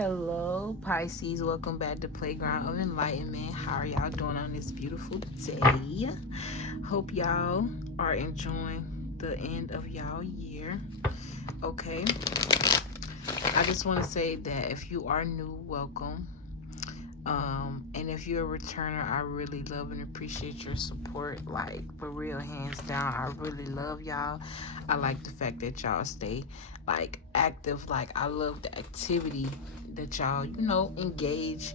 Hello, Pisces. Welcome back to Playground of Enlightenment. How are y'all doing on this beautiful day? Hope y'all are enjoying the end of y'all year. Okay. I just want to say that if you are new, welcome. And if you're a returner, I really love and appreciate your support. Like, for real, hands down, I really love y'all. I like the fact that y'all stay, like, active. Like, I love the activity that y'all, engage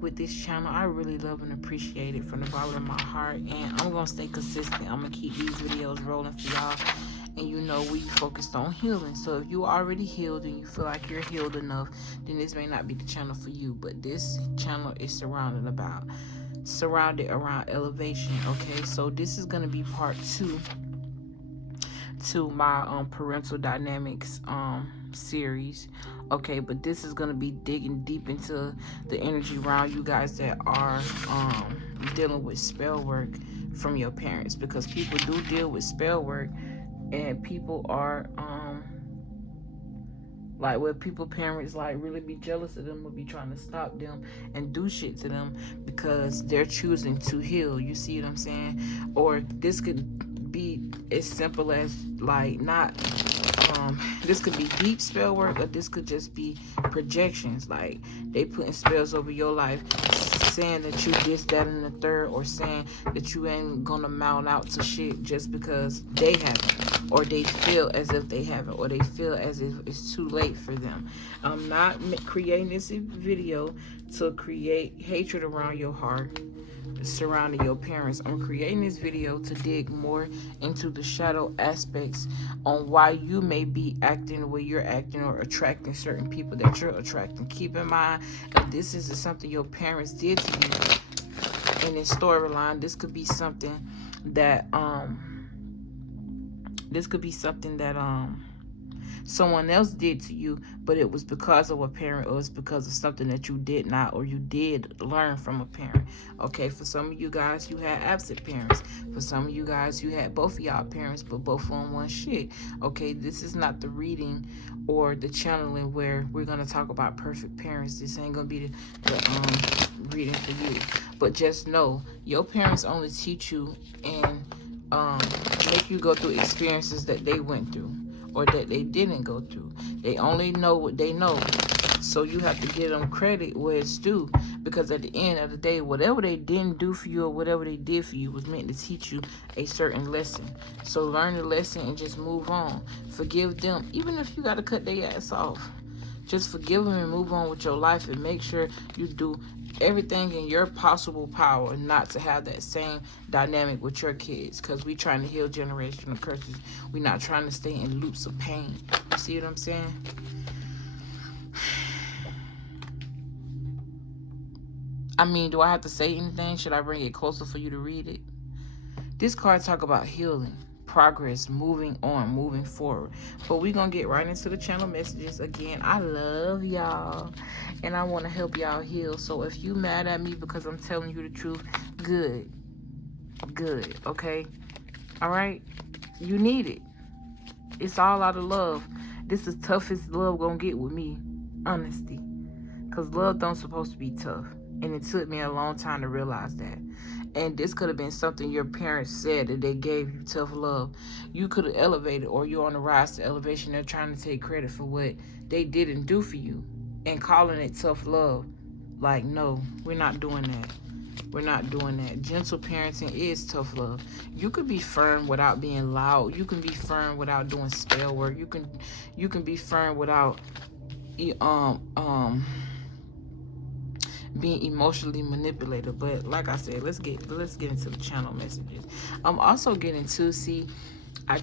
with this channel. I really love and appreciate it from the bottom of my heart. And I'm going to stay consistent. I'm going to keep these videos rolling for y'all. And we focused on healing. So if you already healed and you feel like you're healed enough, then this may not be the channel for you. But this channel is surrounded around elevation. Okay, so this is going to be part 2 to my parental dynamics series. Okay, but this is going to be digging deep into the energy around you guys that are dealing with spell work from your parents, because people do deal with spell work. And people are like, where parents like really be jealous of them or be trying to stop them and do shit to them because they're choosing to heal. You see what I'm saying? Or this could be as simple as like not this could be deep spell work, or this could just be projections. Like, they putting spells over your life, saying that you this, that, and the third, or saying that you ain't gonna mount out to shit just because they haven't, or they feel as if they haven't, or they feel as if it's too late for them. I'm not creating this video to create hatred around your heart surrounding your parents. I'm creating this video to dig more into the shadow aspects on why you may be acting the way you're acting, or attracting certain people that you're attracting. Keep in mind, if this is something your parents did to you in this storyline, this could be something that someone else did to you, but it was because of a parent, or it's because of something that you did not, or you did learn from a parent. Okay, for some of you guys, you had absent parents. For some of you guys, you had both of y'all parents, but both of them want shit. Okay, this is not the reading or the channeling where we're going to talk about perfect parents. This ain't going to be the reading for you. But just know, your parents only teach you and make you go through experiences that they went through, or that they didn't go through. They only know what they know. So you have to give them credit where it's due, because at the end of the day, whatever they didn't do for you or whatever they did for you was meant to teach you a certain lesson. So learn the lesson and just move on. Forgive them, even if you got to cut their ass off. Just forgive them and move on with your life, and make sure you do everything in your possible power not to have that same dynamic with your kids, because we trying to heal generational curses. We're not trying to stay in loops of pain. You see what I'm saying? I mean, do I have to say anything? Should I bring it closer for you to read it? This card talk about healing, progress, moving on, moving forward. But we're going to get right into the channel messages. Again, I love y'all, and I want to help y'all heal. So if you mad at me because I'm telling you the truth, good, okay? All right? You need it. It's all out of love. This is toughest love going to get with me, honesty. Because love don't supposed to be tough. And it took me a long time to realize that. And this could have been something your parents said that they gave you tough love. You could have elevated, or you're on the rise to elevation. They're trying to take credit for what they didn't do for you and calling it tough love. Like, no, we're not doing that. We're not doing that. Gentle parenting is tough love. You can be firm without being loud. You can be firm without doing spell work. You can be firm without being emotionally manipulated. But like I said, let's get into the channel messages. I'm also getting to see, I'm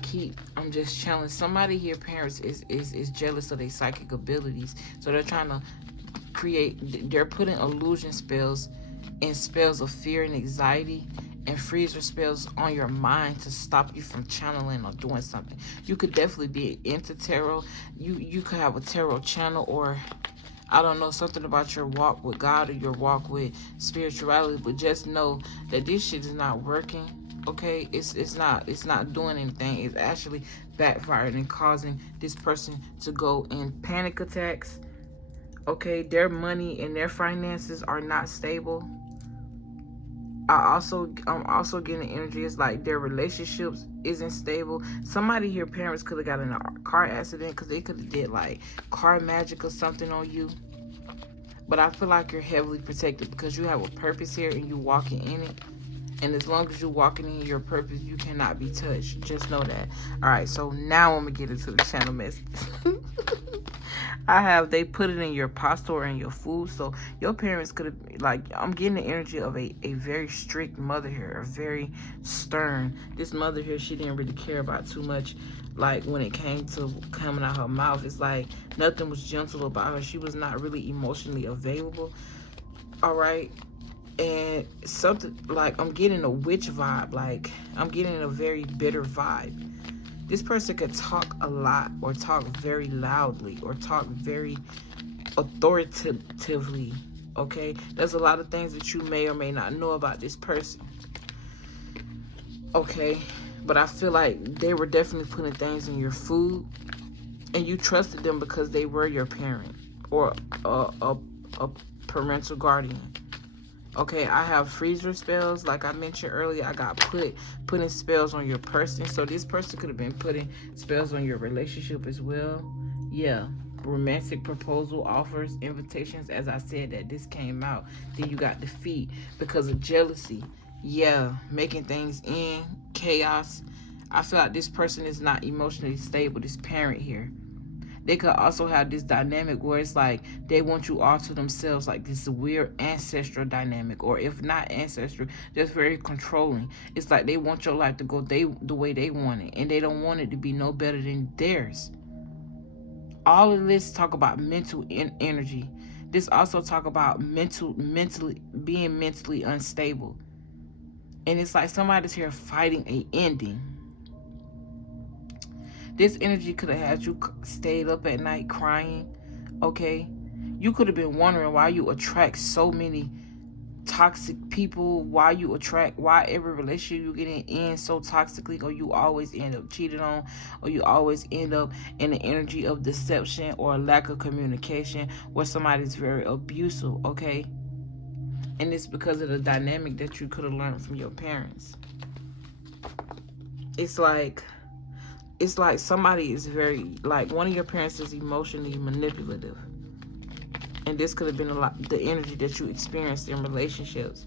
just challenging somebody here. Parents is jealous of their psychic abilities, so they're trying to they're putting illusion spells and spells of fear and anxiety and freezer spells on your mind to stop you from channeling or doing something. You could definitely be into tarot. You could have a tarot channel, or I don't know, something about your walk with God or your walk with spirituality. But just know that this shit is not working. Okay, it's not doing anything. It's actually backfiring and causing this person to go in panic attacks, Okay, their money and their finances are not stable. I'm also getting the energy is like their relationships isn't stable. Somebody here, parents could have got in a car accident because they could have did like car magic or something on you. But I feel like you're heavily protected because you have a purpose here and you walking in it. And as long as you're walking in your purpose, you cannot be touched. Just know that. All right, so now I'm going to get into the channel messages. They put it in your pasta or in your food. So your parents could have, like, I'm getting the energy of a very strict mother here, a very stern. This mother here, she didn't really care about too much. Like, when it came to coming out her mouth, it's like nothing was gentle about her. She was not really emotionally available. All right. And something like, I'm getting a witch vibe. Like, I'm getting a very bitter vibe. This person could talk a lot or talk very loudly or talk very authoritatively. Okay, there's a lot of things that you may or may not know about this person. Okay, but I feel like they were definitely putting things in your food and you trusted them because they were your parent or a parental guardian. Okay, I have freezer spells. Like I mentioned earlier, I got putting spells on your person. So this person could have been putting spells on your relationship as well. Yeah, romantic proposal, offers, invitations. As I said, that this came out. Then you got defeat because of jealousy. Yeah, making things in chaos. I feel like this person is not emotionally stable. This parent here. They could also have this dynamic where it's like they want you all to themselves, like this weird ancestral dynamic, or if not ancestral, just very controlling. It's like they want your life to go the way they want it, and they don't want it to be no better than theirs. All of this talk about mental energy. This also talk about mentally being mentally unstable, and it's like somebody's here fighting a ending. This energy could have had you stayed up at night crying, okay? You could have been wondering why you attract so many toxic people, why every relationship you get in so toxically, or you always end up cheated on, or you always end up in the energy of deception or lack of communication where somebody's very abusive, okay? And it's because of the dynamic that you could have learned from your parents. It's like somebody is very, like, one of your parents is emotionally manipulative. And this could have been a lot, the energy that you experienced in relationships.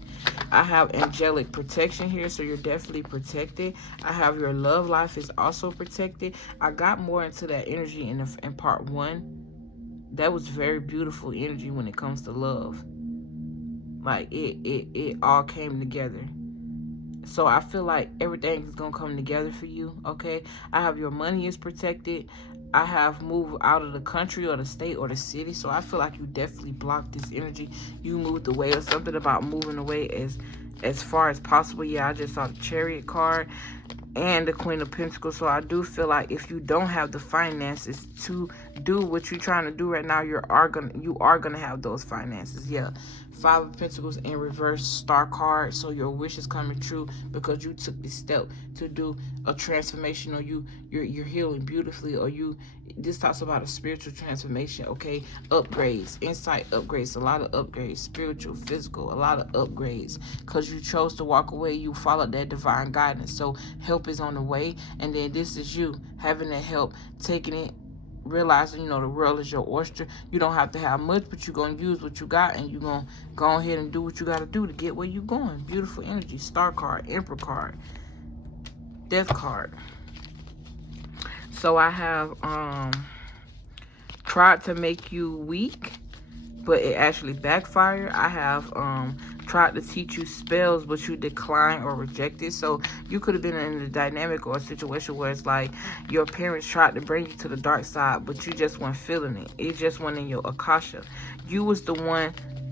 I have angelic protection here, so you're definitely protected. I have your love life is also protected. I got more into that energy in part 1. That was very beautiful energy when it comes to love. Like, it all came together. So I feel like everything is going to come together for you, okay? I have your money is protected. I have moved out of the country or the state or the city. So I feel like you definitely blocked this energy. You moved away, or something about moving away as far as possible. Yeah, I just saw the Chariot card and the Queen of Pentacles. So I do feel like if you don't have the finances to do what you're trying to do right now, you are gonna have those finances. Yeah. 5 of Pentacles in reverse, Star card. So your wish is coming true because you took this step to do a transformation, or you're healing beautifully, or this talks about a spiritual transformation, okay? Upgrades, insight upgrades, a lot of upgrades, spiritual, physical, a lot of upgrades, because you chose to walk away. You followed that divine guidance. So help is on the way, and then this is you having that help, taking it, realizing, the world is your oyster. You don't have to have much, but you're going to use what you got, and you're going to go ahead and do what you got to do to get where you're going. Beautiful energy. Star card, Emperor card, Death card. So I have tried to make you weak, but it actually backfired. I have tried to teach you spells, but you decline or reject it. So you could have been in a dynamic or a situation where it's like your parents tried to bring you to the dark side, but you just weren't feeling it. It just went in your akasha. You was the one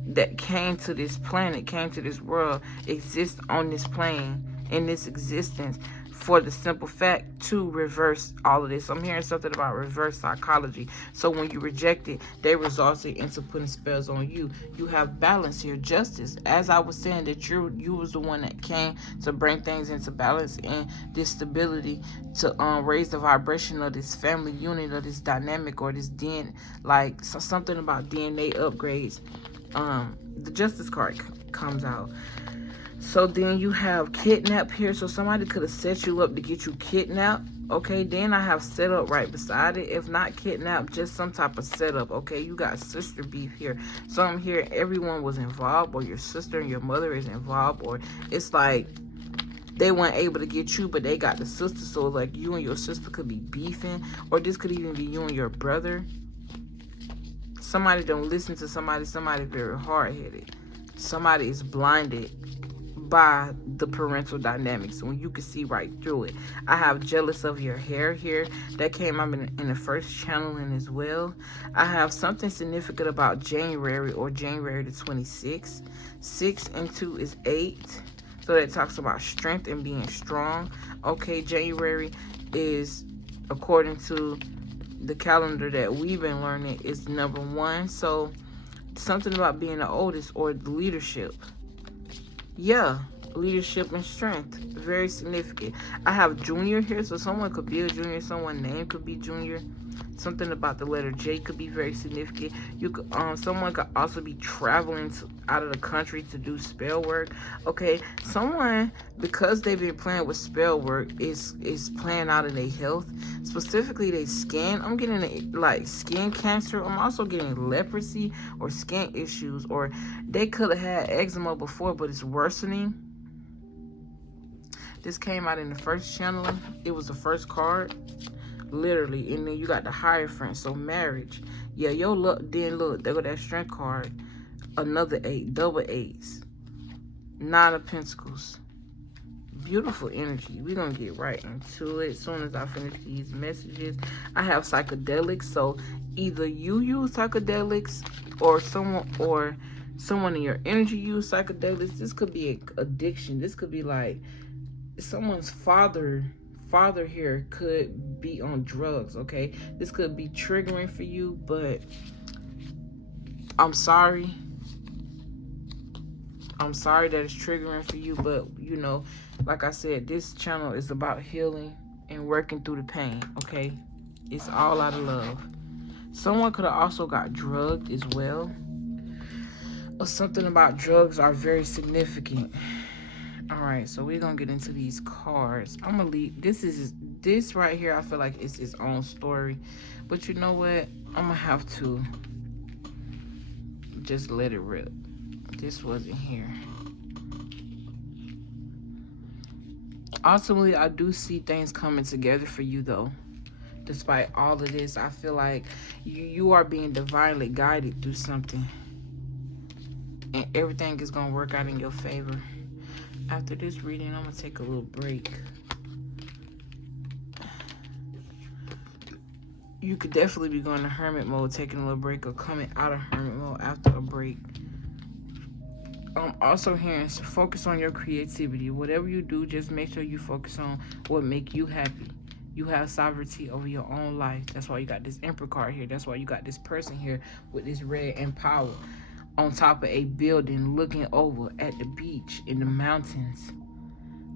that came to this planet, came to this world, exist on this plane, in this existence for the simple fact to reverse all of this. I'm hearing something about reverse psychology. So when you reject it, they resulted into putting spells on you. You have balance here, justice. As I was saying, that you was the one that came to bring things into balance and this stability to raise the vibration of this family unit or this dynamic or this DNA, like something about DNA upgrades. The justice card comes out. So then you have kidnap here. So somebody could have set you up to get you kidnapped. Okay, then I have setup right beside it. If not kidnapped, just some type of setup. Okay, you got sister beef here. So I'm here, everyone was involved, or your sister and your mother is involved, or it's like they weren't able to get you, but they got the sister. So like you and your sister could be beefing, or this could even be you and your brother. Somebody don't listen to somebody. Somebody very hard-headed. Somebody is blinded by the parental dynamics when you can see right through it. I have jealous of your hair here. That came up in the first channeling as well. I have something significant about January or January the 26th. 6 and 2 is 8. So that talks about strength and being strong. Okay, January is, according to the calendar that we've been learning, is number 1. So something about being the oldest or the leadership. Yeah, leadership and strength, very significant. I have junior here, so someone could be a junior, someone's name could be junior. Something about the letter J could be very significant. You could someone could also be traveling out of the country to do spell work. Okay, someone, because they've been playing with spell work, is playing out in their health, specifically their skin. I'm getting like skin cancer. I'm also getting leprosy or skin issues, or they could have had eczema before, but it's worsening. This came out in the first channeling. It was the first card. Literally, and then you got the Hierophant, so marriage. Yeah, your luck. Then look, there go that strength card. Another 8, double 8s. 9 of Pentacles. Beautiful energy. We're gonna get right into it as soon as I finish these messages. I have psychedelics, so either you use psychedelics or someone in your energy use psychedelics. This could be an addiction. This could be like someone's father here could be on drugs. Okay, this could be triggering for you, but I'm sorry that it's triggering for you, but you know, like I said, this channel is about healing and working through the pain. Okay, it's all out of love. Someone could have also got drugged as well, or something about drugs are very significant. All right, so we're gonna get into these cards. I'm gonna leave this right here. I feel like it's its own story, but you know what, I'm gonna have to just let it rip. This wasn't here. Ultimately, I do see things coming together for you though. Despite all of this, I feel like you are being divinely guided through something, and everything is gonna work out in your favor. After this reading, I'm going to take a little break. You could definitely be going to hermit mode, taking a little break, or coming out of hermit mode after a break. I'm also hearing to focus on your creativity. Whatever you do, just make sure you focus on what make you happy. You have sovereignty over your own life. That's why you got this Emperor card here. That's why you got this person here with this red and power on top of a building looking over at the beach in the mountains.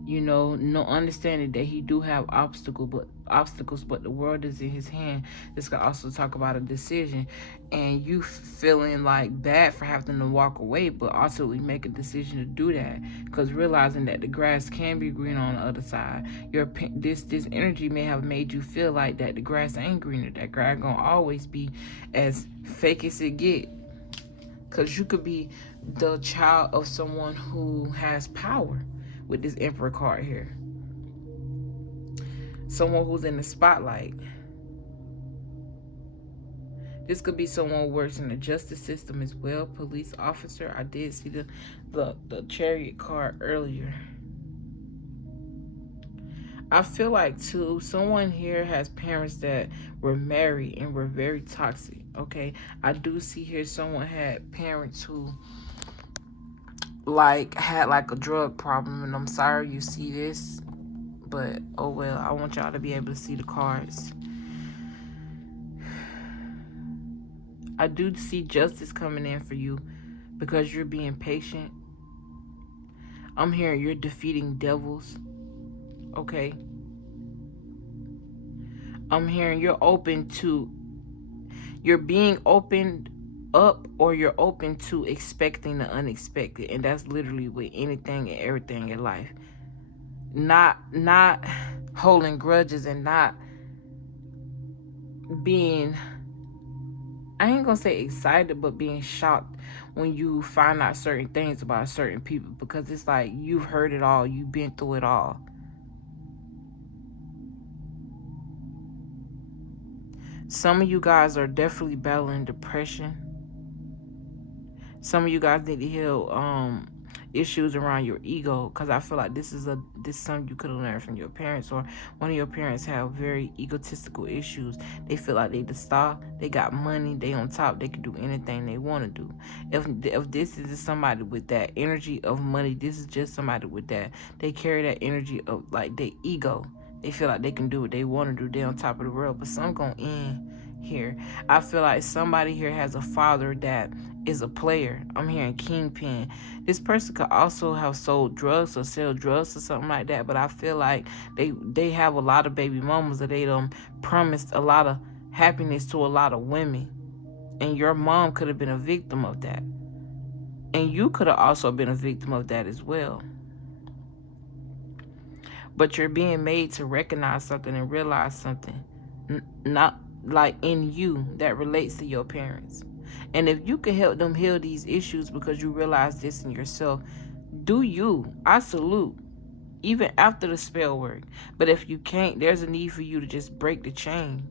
You know, no understanding that he do have obstacles, but the world is in his hand. This could also talk about a decision and you feeling like bad for having to walk away, but ultimately make a decision to do that, because realizing that the grass can be green on the other side. This energy may have made you feel like that the grass ain't greener, that grass gonna always be as fake as it get. Because you could be the child of someone who has power with this Emperor card here. Someone who's in the spotlight. This could be someone who works in the justice system as well. Police officer. I did see the Chariot card earlier. I feel like, too, someone here has parents that were married and were very toxic, okay? I do see here someone had parents who, like, had, like, a drug problem, and I'm sorry you see this, But oh well, I want y'all to be able to see the cards. I do see justice coming in for you because you're being patient. I'm hearing you're defeating devils. Okay. I'm hearing you're being opened up, or you're open to expecting the unexpected. And that's literally with anything and everything in life. Not holding grudges and not being, I ain't gonna say excited, but being shocked when you find out certain things about certain people, because it's like you've heard it all, you've been through it all. Some of you guys are definitely battling depression. Some of you guys need to heal issues around your ego, because I feel like this is something you could have learned from your parents, or one of your parents have very egotistical issues. They feel like they the star, they got money, they on top, they can do anything they want to do. If this is somebody with that energy of money, this is just somebody with that. They carry that energy of like their ego. They feel like they can do what they want to do. They on top of the world, but some gonna end here. I feel like somebody here has a father that is a player. I'm hearing kingpin. This person could also have sold drugs or sell drugs or something like that, but I feel like they have a lot of baby mamas that they done promised a lot of happiness to a lot of women, and your mom could have been a victim of that, and you could have also been a victim of that as well. But you're being made to recognize something and realize something, not like in you, that relates to your parents. And if you can help them heal these issues because you realize this in yourself, do you. I salute. Even after the spell work. But if you can't, there's a need for you to just break the chain.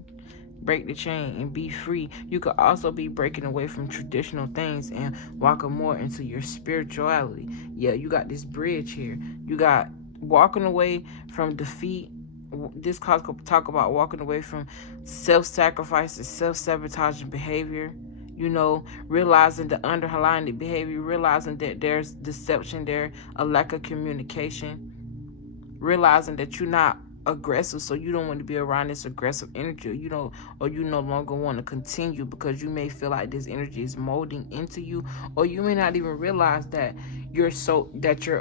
Break the chain and be free. You could also be breaking away from traditional things and walking more into your spirituality. Yeah, you got this bridge here. You got walking away from defeat. This card could talk about walking away from self-sacrifice and self-sabotaging behavior. You know, realizing the underlying behavior, realizing that there's deception there, a lack of communication, realizing that you're not aggressive, so you don't want to be around this aggressive energy, or you no longer want to continue because you may feel like this energy is molding into you, or you may not even realize that you're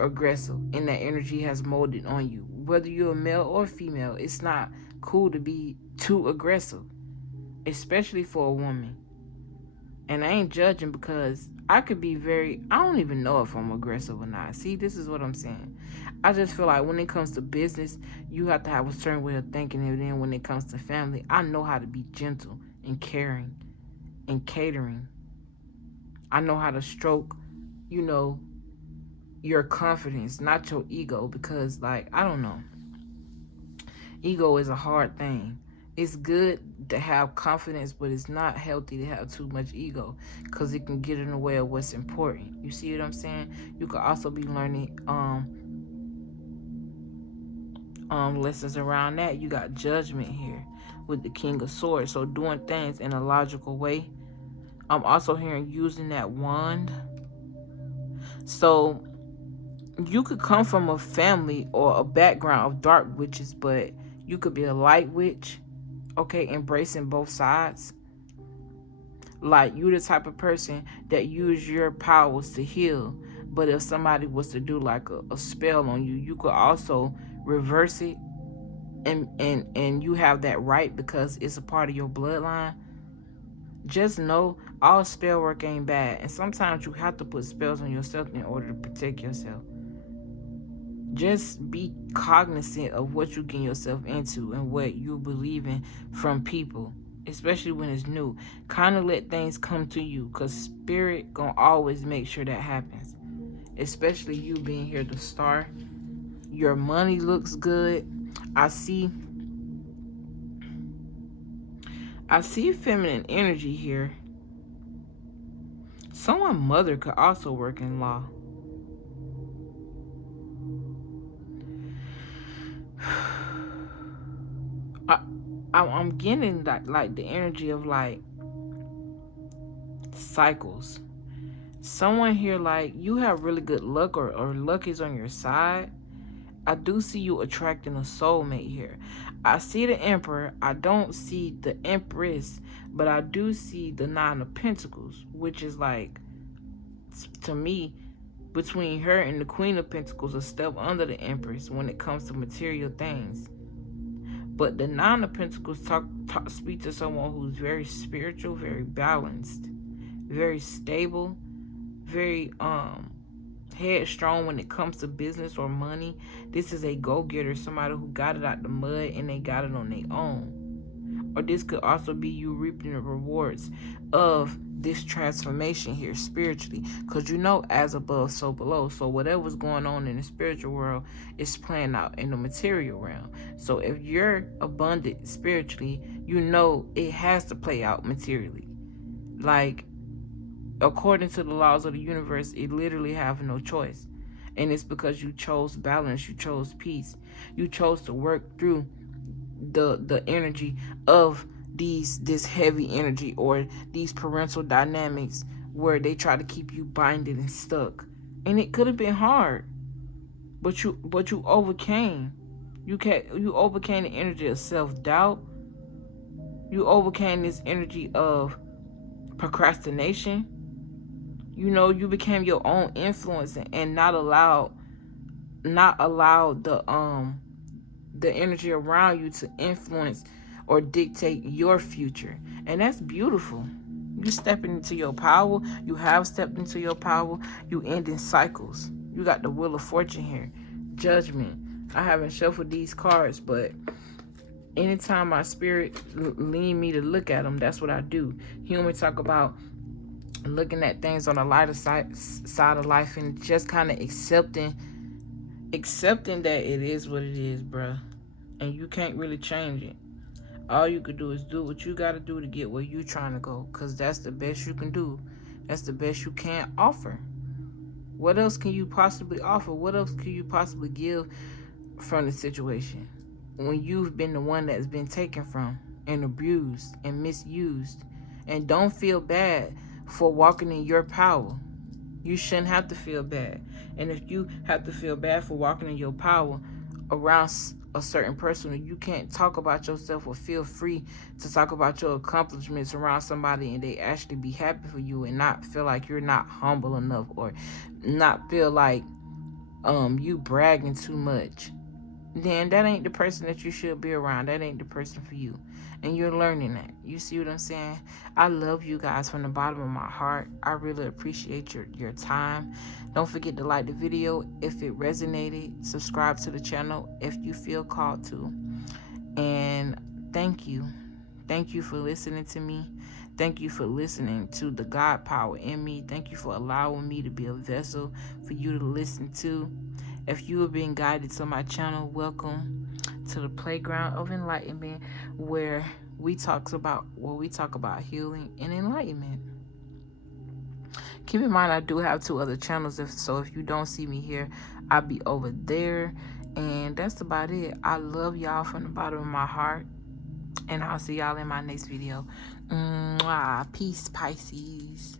aggressive and that energy has molded on you. Whether you're a male or female, it's not cool to be too aggressive, especially for a woman. And I ain't judging, because I could be I don't even know if I'm aggressive or not. See, this is what I'm saying. I just feel like when it comes to business, you have to have a certain way of thinking. And then when it comes to family, I know how to be gentle and caring and catering. I know how to stroke, your confidence, not your ego, because, like, I don't know. Ego is a hard thing. It's good to have confidence, but it's not healthy to have too much ego, because it can get in the way of what's important. You see what I'm saying? You could also be learning lessons around that. You got judgment here with the King of Swords, so doing things in a logical way. I'm also hearing using that wand. So you could come from a family or a background of dark witches, but you could be a light witch. Okay, embracing both sides. Like, you the type of person that use your powers to heal, but if somebody was to do like a spell on you, you could also reverse it, and you have that right because it's a part of your bloodline. Just know all spell work ain't bad, and sometimes you have to put spells on yourself in order to protect yourself. Just be cognizant of what you get yourself into and what you believe in from people, especially when it's new. Kind of let things come to you, because spirit gonna always make sure that happens, especially you being here to start. Your money looks good. I see feminine energy here. Someone's mother could also work in law. I'm getting like the energy of like cycles. Someone here, like, you have really good luck, or luck is on your side. I do see you attracting a soulmate here. I see the Emperor. I don't see the Empress, but I do see the Nine of Pentacles, which is like, to me, between her and the Queen of Pentacles, a step under the Empress when it comes to material things. But the Nine of Pentacles speak to someone who's very spiritual, very balanced, very stable, very headstrong when it comes to business or money. This is a go-getter, somebody who got it out the mud and they got it on their own. Or this could also be you reaping the rewards of this transformation here spiritually, because you know, as above, so below. So whatever's going on in the spiritual world is playing out in the material realm. So if you're abundant spiritually, you know it has to play out materially. Like, according to the laws of the universe, it literally have no choice. And it's because you chose balance, you chose peace, you chose to work through the energy of this heavy energy, or these parental dynamics where they try to keep you binded and stuck. And it could have been hard, but you overcame. You overcame the energy of self-doubt. You overcame this energy of procrastination. You know, you became your own influence and not allowed the energy around you to influence or dictate your future. And that's beautiful. You stepping into your power. You have stepped into your power. You ending cycles. You got the Wheel of Fortune here. Judgment. I haven't shuffled these cards, but anytime my spirit lead me to look at them, that's what I do. Humans talk about looking at things on the lighter side of life and just kind of accepting that it is what it is, bruh. And you can't really change it. All you could do is do what you got to do to get where you trying to go, because that's the best you can do. That's the best you can offer. What else can you possibly offer? What else can you possibly give from the situation when you've been the one that's been taken from and abused and misused? And don't feel bad for walking in your power. You shouldn't have to feel bad. And if you have to feel bad for walking in your power around a certain person, you can't talk about yourself or feel free to talk about your accomplishments around somebody and they actually be happy for you and not feel like you're not humble enough, or not feel like you bragging too much, then that ain't the person that you should be around. That ain't the person for you. And you're learning that. You see what I'm saying? I love you guys from the bottom of my heart. I really appreciate your time. Don't forget to like the video if it resonated. Subscribe to the channel if you feel called to. And thank you. Thank you for listening to me. Thank you for listening to the God power in me. Thank you for allowing me to be a vessel for you to listen to. If you have been guided to my channel, welcome to the playground of enlightenment, where we talk about healing and enlightenment. Keep in mind, I do have 2 other channels, so if you don't see me here, I'll be over there. And that's about it. I love y'all from the bottom of my heart, and I'll see y'all in my next video. Mwah. Peace, Pisces.